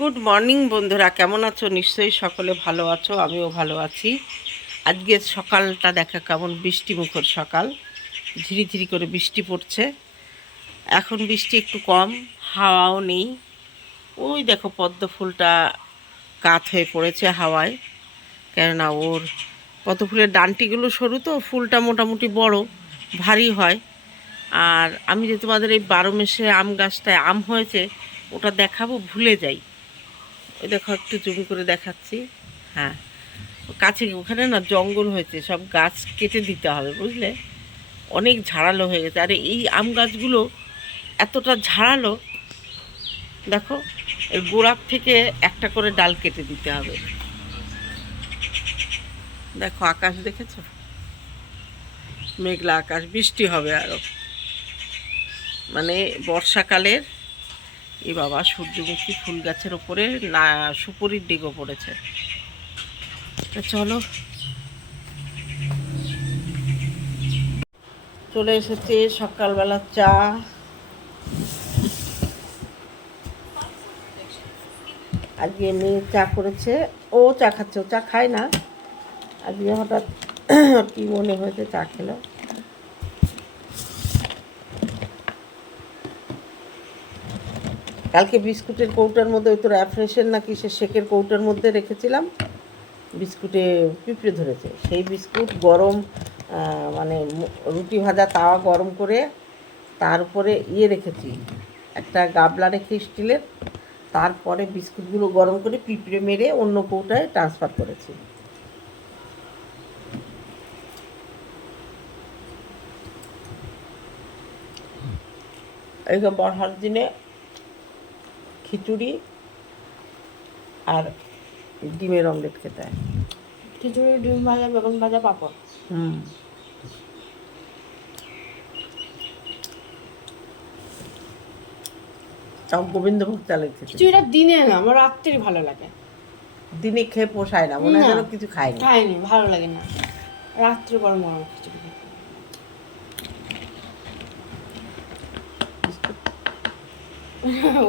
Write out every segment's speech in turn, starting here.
Good morning বন্ধুরা, কেমন আছো? নিশ্চয়ই সকলে ভালো আছো, আমিও ভালো আছি। আজকে সকালটা দেখা কেমন বৃষ্টি মুখর সকাল, ঝিরি ঝিরি করে বৃষ্টি পড়ছে। এখন বৃষ্টি একটু কম, হাওয়াও নেই। ওই দেখো পদ্ম ফুলটা কাত হয়ে পড়েছে হাওয়ায়, কেননা ওর পদ্ম ফুলের ডান্টিগুলো সরু তো, ফুলটা মোটামুটি বড়, ভারী হয়। আর আমি যে তোমাদের এই বারো মেশে আম গাছটায় আম হয়েছে, ওটা দেখাবো, ভুলে যাই। ওই দেখো, একটু জুম করে দেখাচ্ছি। হ্যাঁ কাছে ওখানে না জঙ্গল হয়েছে, সব গাছ কেটে দিতে হবে, বুঝলে? অনেক ঝাড়ালো হয়ে গেছে। আরে এই আম গাছগুলো এতটা ঝাড়ালো, দেখো, এর গোড়ার থেকে একটা করে ডাল কেটে দিতে হবে। দেখো, আকাশ দেখেছ? মেঘলা আকাশ, বৃষ্টি হবে আরও। মানে বর্ষাকালের এ বাবা সূর্যমুখী ফুল গাছের ওপরে না, সুপুরির ডিগো পড়েছে। তা চলো। চলে এসেছে সকালবেলা চা। আজকে মেয়ে চা করেছে। ও চা খাচ্ছে, ও চা খায় না। আজকে হঠাৎ কি মনে হয়েছে, চা খেলো। কালকে বিস্কুটের কৌটার মধ্যে, ওই তো র্যাফ্রেশের নাকি সে শেকের কৌটার মধ্যে রেখেছিলাম, বিস্কুটে পিঁপড়ে ধরেছে। সেই বিস্কুট গরম মানে রুটি ভাজা তাওয়া গরম করে তার উপরে ইয়ে রেখেছি, একটা গাবলা রেখে স্টিলের, তারপরে বিস্কুটগুলো গরম করে পিঁপড়ে মেরে অন্য কৌটায় ট্রান্সফার করেছি। এইসব বর্ষার দিনে খিচুড়ি আর ডিমের অমলেট খেতে হয়। খিচুড়ি ডিম ভাজা বেগুন ভাজা পাঁপড়। হুম। তাও গোবিন্দভোগ চালের খেতে। খিচুড়িটা দিনে না আমার রাত্রি ভালো লাগে। দিনে খেয়ে পোষায় না মনে হয়। যেন কিছু খায়নি খাইনি ভালো লাগে না। রাত্রে বড় মরম খিচুড়ি খেতে।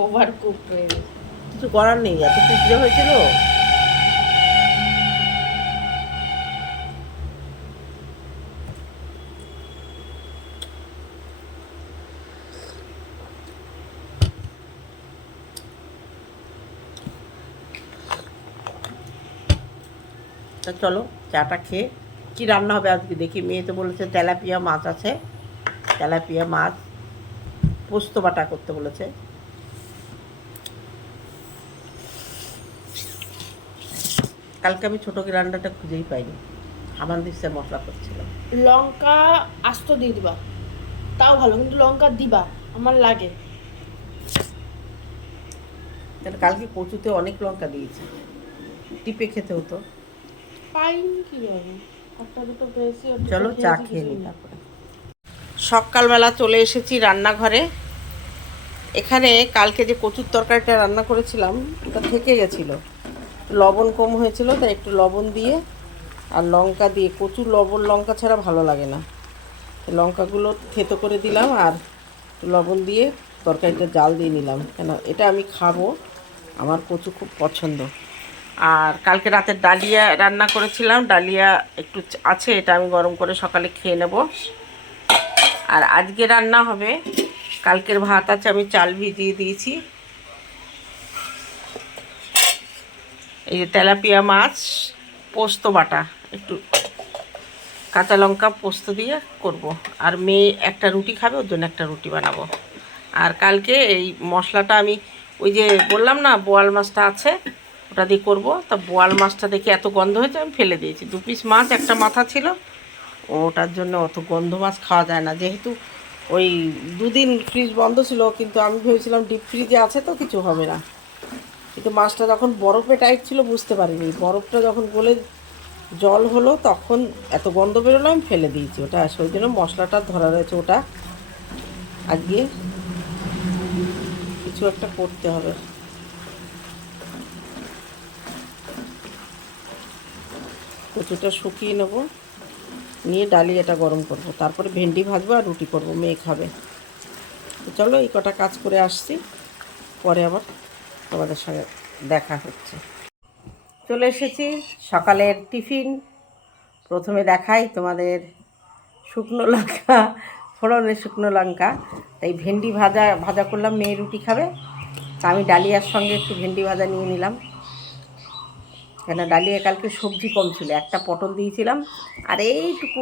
ওভার কুক হয়ে কিছু করার নেই, এত পিঁপড়ে হয়েছিল তা চলো, চাটা খেয়ে কি রান্না হবে আজকে দেখি। মেয়ে তো বলেছে তেলাপিয়া মাছ আছে, তেলাপিয়া মাছ, পোস্ত বাটা করতে বলেছে। কালকে আমি ছোটো গ্রান্ডারটা খুঁজেই পাইনি। হামান দিচ্ছে মশলা করছিলাম লঙ্কা আস্ত দিয়ে দিবা। তাও ভালো কিন্তু লঙ্কা দিবা আমার লাগে। কালকে কচুতে অনেক লঙ্কা দিয়েছি। টিপে খেতে হতো। পাইনি কি হবে একটা দুটো পেয়েছি চলো চা খেয়ে নিই। তারপরে। সকালবেলা চলে এসেছি রান্নাঘরে। এখানে কালকে যে কচুর তরকারিটা রান্না করেছিলাম ওটা থেকে গেছিল। লবণ কম হয়েছিল, তাই একটু লবণ দিয়ে আর লঙ্কা দিয়ে কচুর লবণ, লঙ্কা ছাড়া ভালো লাগে না। লঙ্কাগুলো থেতো করে দিলাম আর লবণ দিয়ে তরকারিটা জাল দিয়ে নিলাম। কেন, এটা আমি খাব, আমার কচু খুব পছন্দ। আর কালকে রাতে ডালিয়া রান্না করেছিলাম, ডালিয়া একটু আছে, এটা আমি গরম করে সকালে খেয়ে নেব। আর আজকে রান্না হবে, কালকের ভাত আছে, আমি চাল ভিজিয়ে দিয়েছি। এই যে তেলাপিয়া মাছ, পোস্ত বাটা। একটু কাঁচা লঙ্কা পোস্ত দিয়ে করব। আর মেয়ে একটা রুটি খাবে, ওর জন্য একটা রুটি বানাবো। আর কালকে এই মশলাটা আমি ওই যে বললাম না, বোয়াল মাছটা আছে, ওটা দিয়ে করব। তা বোয়াল মাছটা দেখে এত গন্ধ হয়েছে, আমি ফেলে দিয়েছি। দু পিস মাছ, একটা মাথা ছিল। ওটার জন্য অত গন্ধ মাছ খাওয়া যায় না। যেহেতু ওই দুদিন ফ্রিজ বন্ধ ছিল, কিন্তু আমি ভেবেছিলাম ডিপ ফ্রিজে আছে তো, কিছু হবে না। কিন্তু মাছটা যখন বরফে টাইট ছিল, বুঝতে পারিনি। বরফটা যখন গলে জল হলো, তখন এত গন্ধ বেরোলো, আমি ফেলে দিয়েছি ওটা। সেই জন্য মশলাটা ধরা রয়েছে ওটা। আজকে কিছু একটা করতে হবে। কচুটা শুকিয়ে নেব। নিয়ে ডালিয়াটা গরম করব। তারপরে ভেন্ডি ভাজবো আর রুটি করব। মেয়ে খাবে। চলো এই কটা কাজ করে আসছি। পরে আবার তোমাদের সঙ্গে দেখা হচ্ছে। চলে এসেছি সকালের টিফিন। প্রথমে দেখাই তোমাদের শুকনো লঙ্কা, ফোড়নের শুকনো লঙ্কা। তাই ভেন্ডি ভাজা ভাজা করলাম, মেয়ে রুটি খাবে। তা আমি ডালিয়ার সঙ্গে একটু ভেন্ডি ভাজা নিয়ে নিলাম। কেন ডালিয়া কালকে সবজি কম ছিল, একটা পটল দিয়েছিলাম। আর এইটুকু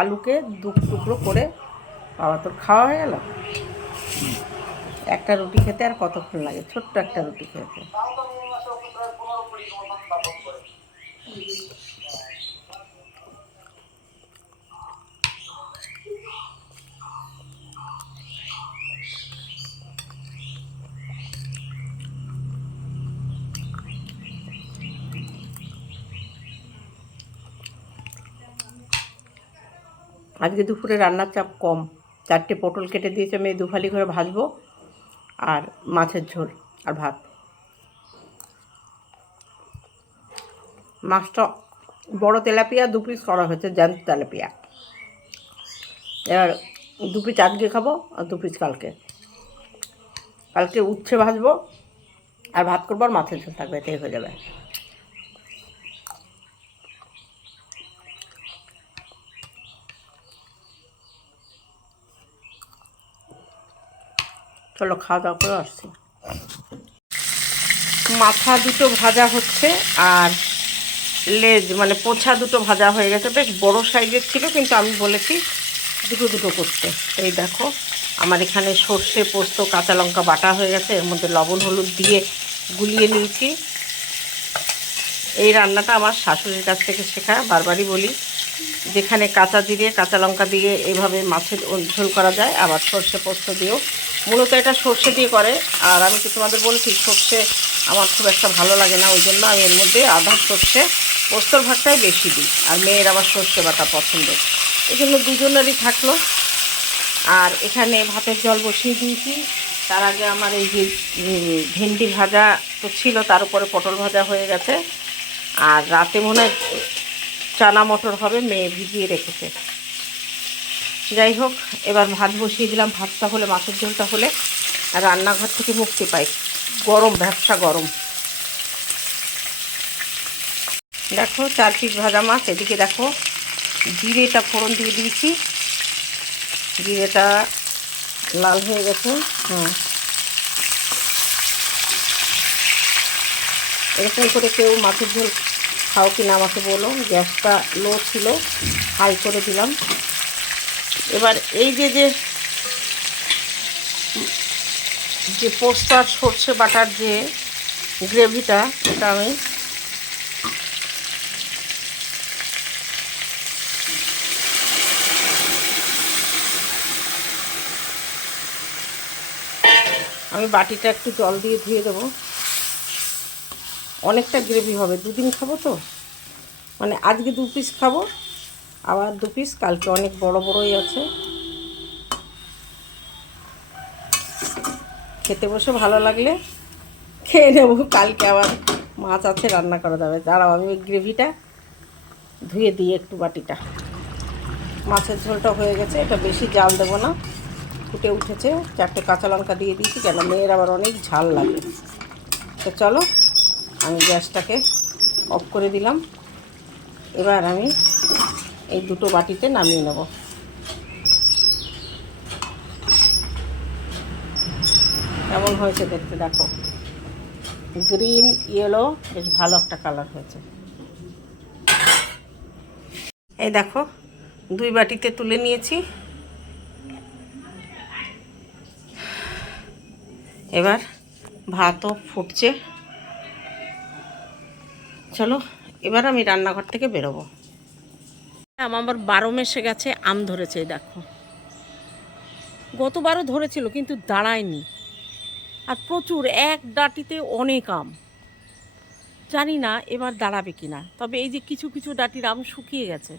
আলুকে দু টুকরো করে, বাবা তোর খাওয়া হয়ে গেল? একটা রুটি খেতে আর কতক্ষণ লাগে? ছোট্ট একটা রুটি খেতে। আজকে দুপুরে রান্নার চাপ কম। চারটে পটল কেটে দিয়েছে মেয়ে দুফালি করে ভাজবো। আর মাছের ঝোল আর ভাত। মাছটা বড় তেলাপিয়া, দু পিস করা হয়েছে, জ্যান্ত তেলাপিয়া। এবার দু পিস আজকে খাব আর দু পিস কালকে। কালকে উচ্ছে ভাজবো আর ভাত করব আর মাছের ঝোল থাকবে এটাই হয়ে যাবে। চলো খাওয়া দাওয়া করে আসছি। মাথা দুটো ভাজা হচ্ছে আর লেজ মানে পোছা দুটো ভাজা হয়ে গেছে। বেশ বড় সাইজের ছিল, কিন্তু আমি বলেছি দুটো দুটো করতে। এই দেখো, আমার এখানে সর্ষে, পোস্ত, কাঁচা লঙ্কা বাটা হয়ে গেছে। এর মধ্যে লবণ, হলুদ দিয়ে গুলিয়ে নিয়েছি। এই রান্নাটা আমার শাশুড়ির কাছ থেকে শেখা। বারবারই বলি, যেখানে কাঁচা জিরে, কাঁচা লঙ্কা দিয়ে এভাবে মাছের ঝোল করা যায়, আবার সর্ষে, পোস্ত দিয়েও মূলত এটা সর্ষে দিয়ে করে। আর আমি কি তোমাদের বলছি, সর্ষে আমার খুব একটা ভালো লাগে না, ওই জন্য আমি এর মধ্যে আধা সর্ষে, পোস্তর ভাতটাই বেশি দিই। আর মেয়ের আবার সর্ষে বাটা পছন্দ। এই জন্য দুজনেরই থাকল। আর এখানে ভাতের জল বসিয়ে দিয়েছি। তার আগে আমার এই যে ভেন্ডি ভাজা তো ছিল, তার উপরে পটল ভাজা হয়ে গেছে। আর রাতে মনে হয় চানা মটর হবে, মেয়ে ভিজিয়ে রেখেছে। যাই হোক এবার ভাত বসিয়ে দিলাম। ভাতটা হলে, মাছের ঝোলটা হলে, আর রান্নাঘর থেকে মুক্তি পাই। গরম ব্যবসা গরম। দেখো, চার পিস ভাজা মাছ। এদিকে দেখো, জিরেটা ফোড়ন দিয়ে দিয়েছি। জিরেটা লাল হয়ে গেছে। হ্যাঁ এরকম করে কেউ মাছের ঝোল খাও কিনা আমাকে বলো। গ্যাসটা লো ছিল, হাই করে দিলাম। এবার এই যে যে যে পোস্তার সর্ষে বাটার যে গ্রেভিটা ওটা আমি আমি বাটিটা একটু জল দিয়ে ধুয়ে দেবো। অনেকটা গ্রেভি হবে। দুদিন খাব তো? মানে আজকে দু পিস খাব। আবার দু পিস কালকে অনেক বড় বড়ই আছে। খেতে বসে ভালো লাগলে খেয়ে নেব, কালকে আবার মাছ আছে, রান্না করা যাবে। দাঁড়াও, আমি ওই গ্রেভিটা ধুয়ে দিই একটু বাটিটা। মাছের ঝোলটা হয়ে গেছে, এটা বেশি জাল দেবো না। ফুটে উঠেছে, চারটে কাঁচা লঙ্কা দিয়ে দিয়েছি, কেন মেয়ের আবার অনেক ঝাল লাগে। তো চলো, আমি গ্যাসটাকে অফ করে দিলাম। এবার আমি এই দুটো বাটিতে নামিয়ে নেব। কেমন হয়েছে দেখতে দেখো। গ্রিন, ইয়েলো, বেশ ভালো একটা কালার হয়েছে। এই দেখো, দুই বাটিতে তুলে নিয়েছি। এবার ভাতও ফুটছে। চলো, এবার আমি রান্নাঘর থেকে বেরোবো। আমার আবার বারো মেসে গেছে, আম ধরেছে দেখো। গতবারও ধরেছিল, কিন্তু দাঁড়ায়নি। আর প্রচুর, এক ডাটিতে অনেক আম। জানি না এবার দাঁড়াবে কি না, তবে এই যে কিছু কিছু ডাটির আম শুকিয়ে গেছে।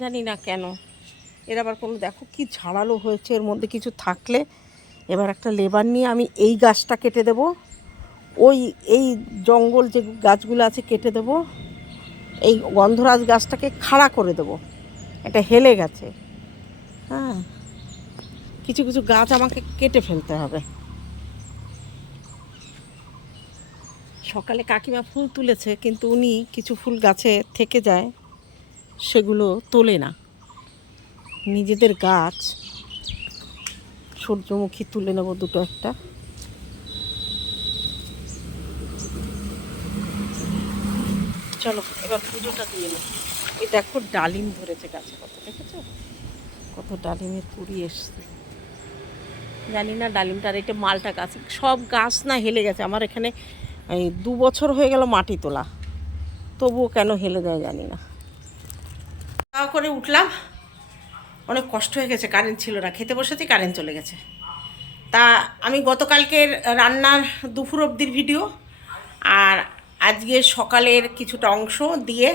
জানি না কেন। এর আবার কোনো, দেখো কি ঝাড়ালো হয়েছে, এর মধ্যে কিছু থাকলে। এবার একটা লেবার নিয়ে আমি এই গাছটা কেটে দেব। ওই, এই জঙ্গল যে গাছগুলো আছে, কেটে দেব। এই গন্ধরাজ গাছটাকে খাড়া করে দেব। এটা হেলে গেছে। হ্যাঁ কিছু কিছু গাছ আমাকে কেটে ফেলতে হবে। সকালে কাকিমা ফুল তুলেছে, কিন্তু উনি কিছু ফুল গাছে থেকে যায়, সেগুলো তোলে না। নিজেদের গাছ, সূর্যমুখী তুলে নেব দুটো একটা। চলো, এবার পুজোটা দিয়ে নেব এই দেখো ডালিম ধরেছে গাছে কত, দেখেছ? কত ডালিমের কুড়ি এসছে। জানি না ডালিমটার এটা মালটা গাছ। সব গাছ না হেলে গেছে। আমার এখানে, এই দু বছর হয়ে গেল মাটি তোলা। তবুও কেন হেলে দেয় জানি না। খাওয়া করে উঠলাম। অনেক কষ্ট হয়ে গেছে, কারেন্ট ছিল না। খেতে বসেছি, কারেন্ট চলে গেছে। তা আমি গতকালকের রান্নার দুপুর অবধির ভিডিও, আর আজকে সকালের কিছুটা অংশ দিয়ে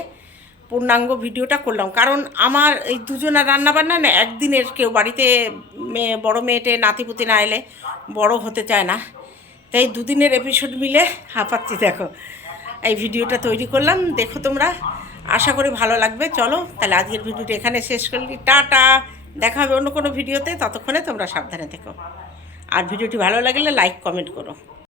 পূর্ণাঙ্গ ভিডিওটা করলাম। কারণ আমার এই দুজনের রান্নাবান্না না একদিনের কেউ বাড়িতে মেয়ে, বড়ো মেয়েটে, নাতিপুতি না এলে বড় হতে চায় না। তাই দুদিনের এপিসোড মিলে হাঁপাচ্ছি দেখো, এই ভিডিওটা তৈরি করলাম। দেখো তোমরা, আশা করি ভালো লাগবে। চলো, তাহলে আজকের ভিডিওটা এখানে শেষ করলি। টাটা! দেখা হবে অন্য কোনো ভিডিওতে। ততক্ষণে তোমরা সাবধানে থেকো। আর ভিডিওটি ভালো লাগলে লাইক কমেন্ট করো।